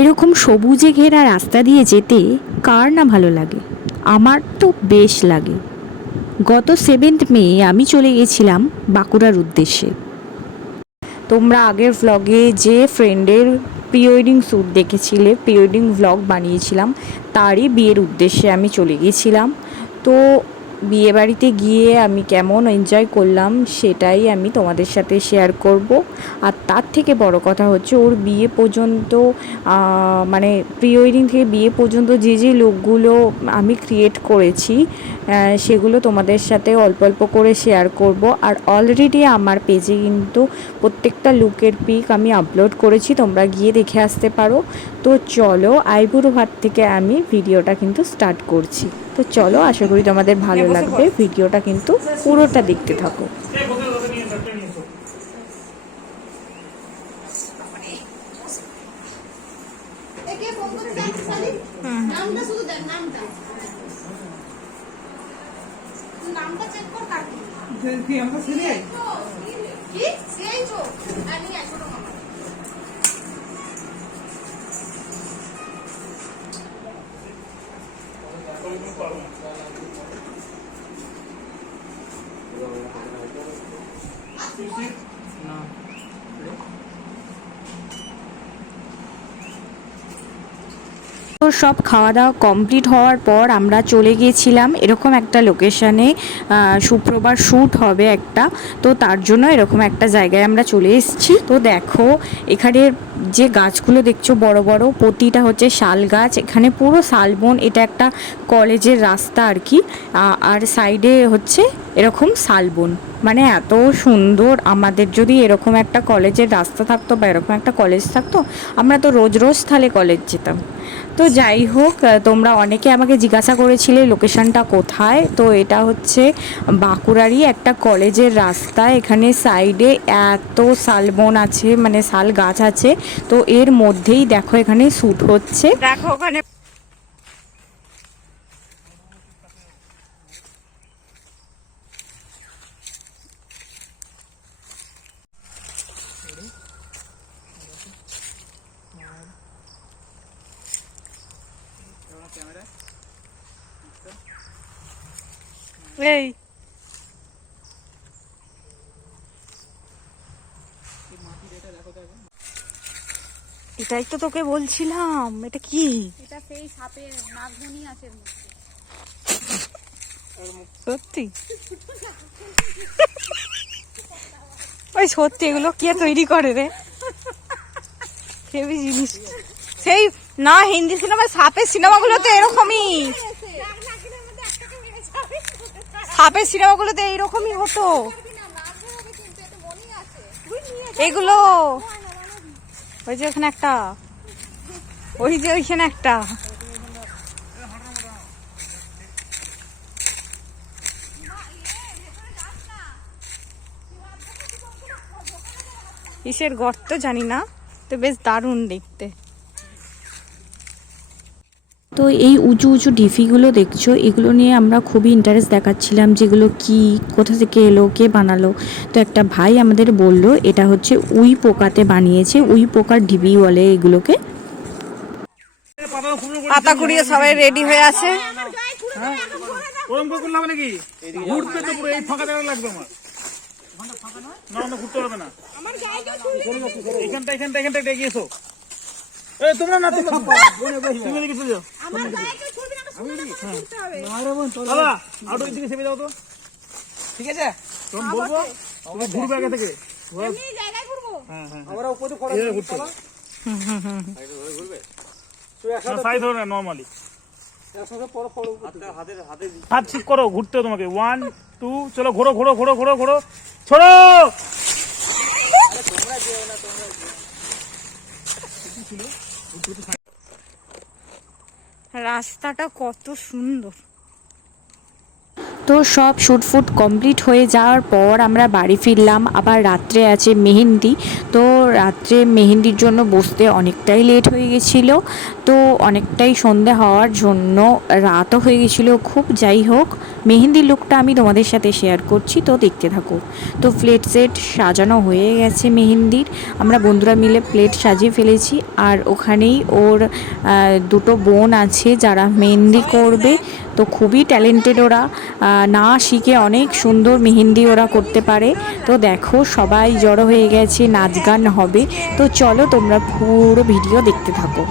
এরকম সবুজে ঘেরা রাস্তা দিয়ে যেতে কার না ভালো লাগে, আমার তো বেশ লাগে। গত 7th মে আমি চলে গেছিলাম বাঁকুড়ার উদ্দেশ্যে। তোমরা আগের ভ্লগে যে ফ্রেন্ডের প্রি ওয়েডিং শ্যুট দেখেছিলে, প্রি ওয়েডিং ভ্লগ বানিয়েছিলাম, তারই বিয়ের উদ্দেশ্যে আমি চলে গিয়েছিলাম। তো বিয়েবাড়িতে গিয়ে আমি কেমন এনজয় করলাম সেটাই আমি তোমাদের সাথে শেয়ার করব। আর তার থেকে বড় কথা হচ্ছে ওর বিয়ে পর্যন্ত, মানে প্রি ওয়েডিং থেকে বিয়ে পর্যন্ত যে যে লুকগুলো আমি ক্রিয়েট করেছি সেগুলো তোমাদের সাথে অল্প অল্প করে শেয়ার করব। আর অলরেডি আমার পেজে কিন্তু প্রত্যেকটা লুকের পিক আমি আপলোড করেছি, তোমরা গিয়ে দেখে আসতে পারো। তো চলো আইবুড়ো ভাত থেকে আমি ভিডিওটা কিন্তু স্টার্ট করছি। তো চলো, আশা করি তোমাদের ভালো লাগবে, ভিডিওটা কিন্তু পুরোটা দেখতে থাকো। তো সব খাওয়া দাওয়া কমপ্লিট হওয়ার পর আমরা চলে গিয়েছিলাম এরকম একটা লোকেশানে, শুক্রবার শ্যুট হবে একটা, তো তার জন্য এরকম একটা জায়গায় আমরা চলে এসেছি। তো দেখো এখানে যে গাছগুলো দেখছো বড় বড়, প্রতিটা হচ্ছে শাল গাছ, এখানে পুরো শালবন। এটা একটা কলেজের রাস্তা আর কি, আর সাইডে হচ্ছে এরকম শালবন। মানে এত সুন্দর, আমাদের যদি এরকম একটা কলেজের রাস্তা থাকতো বা এরকম একটা কলেজ থাকতো, আমরা তো রোজ রোজ তাহলে কলেজ যেতাম। তো যাই হোক, তোমরা অনেকে আমাকে জিজ্ঞাসা করেছিলে লোকেশনটা কোথায়। তো এটা হচ্ছে বাঁকুড়ারই একটা কলেজের রাস্তা। এখানে সাইডে এত শালবন আছে, মানে শাল গাছ আছে। তো এর মধ্যেই দেখো এখানে শ্যুট হচ্ছে। দেখো ওখানে এই এটাই তো তোকে বলছিলাম। এটা কি? এটা সেই সাপের নাগমণি আছে এর মধ্যে। সত্যি? ওই সত্যি এগুলো কে তৈরি করে রে? হেভি জিনিস। সেই না, হিন্দি সিনেমা, সাপের সিনেমাগুলোতে এরকমই, সাপের সিনেমাগুলোতে এইরকমই হতো এগুলো। ওই যে ওখানে একটা, ওই যে ওইখানে একটা। কিসের গর্ত জানি না, তো বেশ দারুণ দেখতে। তো এই উঁচু উঁচু ডিফিগুলো দেখছো, এগুলো নিয়ে আমরা খুবই ইন্টারেস্ট দেখাচ্ছিলাম, যেগুলো কি, কোথা থেকে এলো, কে বানালো। তো একটা ভাই আমাদের বলল এটা হচ্ছে উই পোকাতে বানিয়েছে, উই পোকার ঢিবি বলে এগুলোকে। পাতা কুড়িয়ে সবাই রেডি হয়ে আছে। তোমরা না ঠিক আছে, বলবো ঘুরবে আগে থেকে। নর্মালি হাত ঠিক করো, ঘুরতে তোমাকে। 1 2 চলো, ঘোরো ঘোরো ঘোরো ঘোরো ঘোরো, ছোড়ো। রাস্তাটা কত সুন্দর। তো সব শ্যুট ফুট কমপ্লিট হয়ে যাওয়ার পর আমরা বাড়ি ফিরলাম। আবার রাত্রে আছে মেহেন্দি। তো রাত্রে মেহেন্দির জন্য বসতে অনেকটাই লেট হয়ে গেছিলো, তো অনেকটাই সন্ধে হওয়ার জন্য রাতও হয়ে গেছিলো খুব। যাই হোক, মেহেন্দির লুকটা আমি তোমাদের সাথে শেয়ার করছি, তো দেখতে থাকো। তো প্লেট সেট সাজানো হয়ে গেছে মেহেন্দির, আমরা বন্ধুরা মিলে প্লেট সাজিয়ে ফেলেছি। আর ওখানেই ওর দুটো বোন আছে যারা মেহেন্দি করবে, তো খুবই ট্যালেন্টেড ওরা, না শিখে অনেক সুন্দর মেহেন্দি ওরা করতে পারে। তো দেখো সবাই জড়ো হয়ে গেছে, নাচ গান হবে। তো চলো তোমরা পুরো ভিডিও দেখতে থাকো।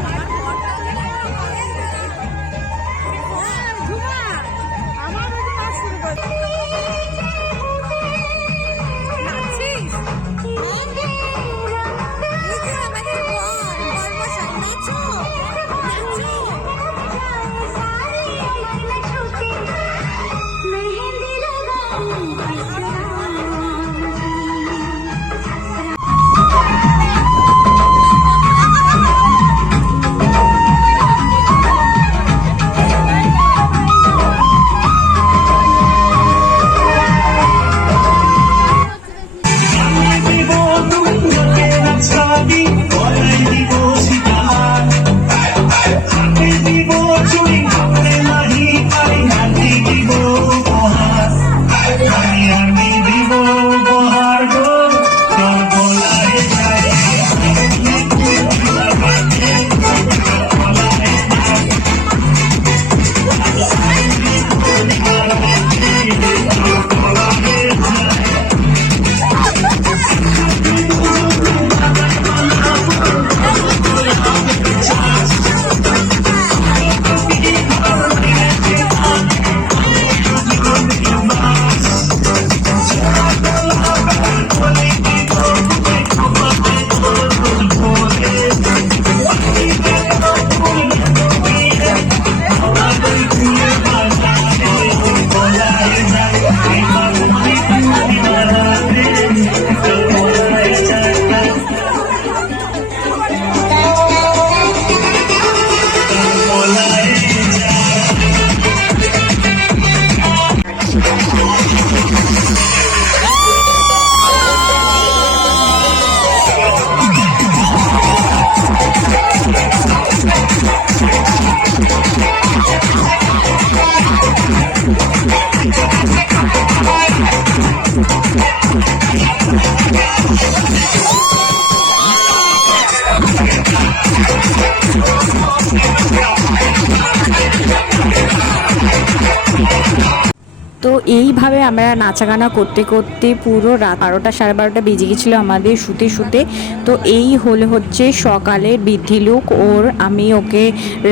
তো এইভাবে আমরা নাচাগানা করতে করতে পুরো রাত 12টা 12:30 বেজে গেছিলো আমাদের শুতে শুতে। তো এই হচ্ছে সকালের বৃদ্ধি লুক ওর, আমি ওকে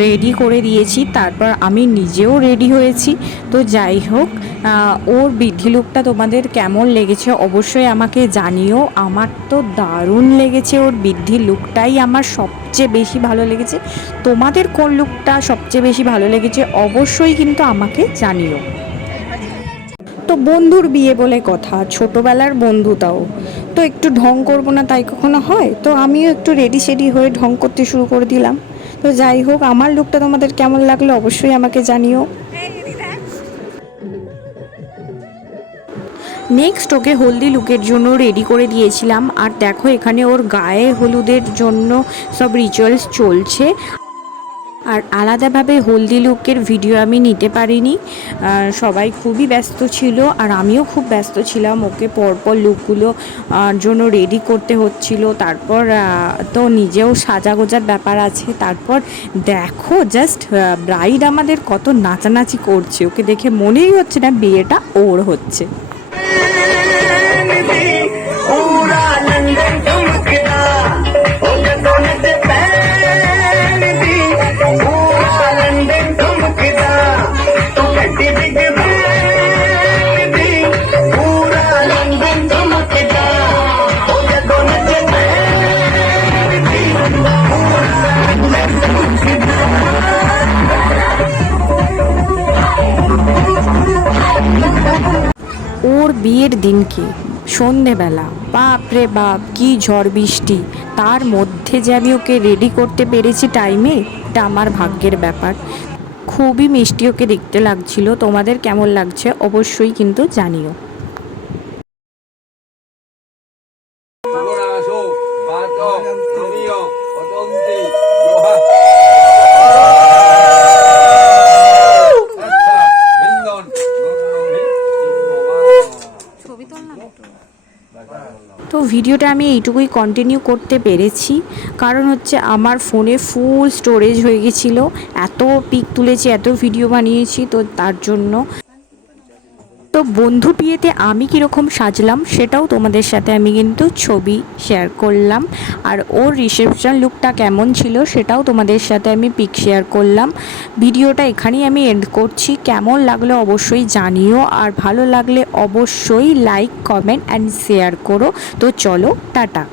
রেডি করে দিয়েছি, তারপর আমি নিজেও রেডি হয়েছি। তো যাই হোক, ওর বৃদ্ধি লুকটা তোমাদের কেমন লেগেছে অবশ্যই আমাকে জানিও। আমার তো দারুণ লেগেছে, ওর বৃদ্ধি লুকটাই আমার সবচেয়ে বেশি ভালো লেগেছে। তোমাদের কোন লুকটা সবচেয়ে বেশি ভালো লেগেছে অবশ্যই কিন্তু আমাকে জানিও। তো বন্ধুর বিয়ে বলে কথা, ছোটোবেলার বন্ধু তাও, তো একটু ঢং করবো না তাই কখনো হয়? তো আমিও একটু রেডি সেডি হয়ে ঢং করতে শুরু করে দিলাম। তো যাই হোক, আমার লুকটা তোমাদের কেমন লাগলো অবশ্যই আমাকে জানিও। নেক্সট ওকে হলদি লুকের জন্য রেডি করে দিয়েছিলাম। আর দেখো এখানে ওর গায়ে হলুদের জন্য সব রিচুয়ালস চলছে। আর আলাদাভাবে হলদি লুকের ভিডিও আমি নিতে পারিনি, সবাই খুবই ব্যস্ত ছিল আর আমিও খুব ব্যস্ত ছিলাম। ওকে পরপর লুকগুলো জন্য রেডি করতে হচ্ছিল, তারপর তো নিজেও সাজাগোজার ব্যাপার আছে। তারপর দেখো জাস্ট ব্রাইড আমাদের কত নাচানাচি করছে, ওকে দেখে মনেই হচ্ছে না বিয়েটা ওর হচ্ছে। ওর বিয়ের দিনকে সন্ধেবেলা বাপরে বাপ কি ঝড় বৃষ্টি, তার মধ্যে যে আমি ওকে রেডি করতে পেরেছি টাইমে, এটা আমার ভাগ্যের ব্যাপার। খুবই মিষ্টি ওকে দেখতে লাগছিল। তোমাদের কেমন লাগছে অবশ্যই কিন্তু জানিও। ভিডিওটা আমি এইটুকুই কন্টিনিউ করতে পেরেছি, কারণ হচ্ছে আমার ফোনে ফুল স্টোরেজ হয়ে গেছিলো, এত পিক তুলেছি, এত ভিডিও বানিয়েছি, তো তার জন্য। তো বন্ধু বিয়েতে আমি কীরকম সাজলাম সেটাও তোমাদের সাথে আমি কিন্তু ছবি শেয়ার করলাম, আর ওর রিসেপশন লুকটা কেমন ছিল সেটাও তোমাদের সাথে আমি পিক শেয়ার করলাম। ভিডিওটা এখানেই আমি এন্ড করছি। কেমন লাগলো অবশ্যই জানিও, আর ভালো লাগলে অবশ্যই লাইক, কমেন্ট অ্যান্ড শেয়ার করো। তো চলো, টাটা।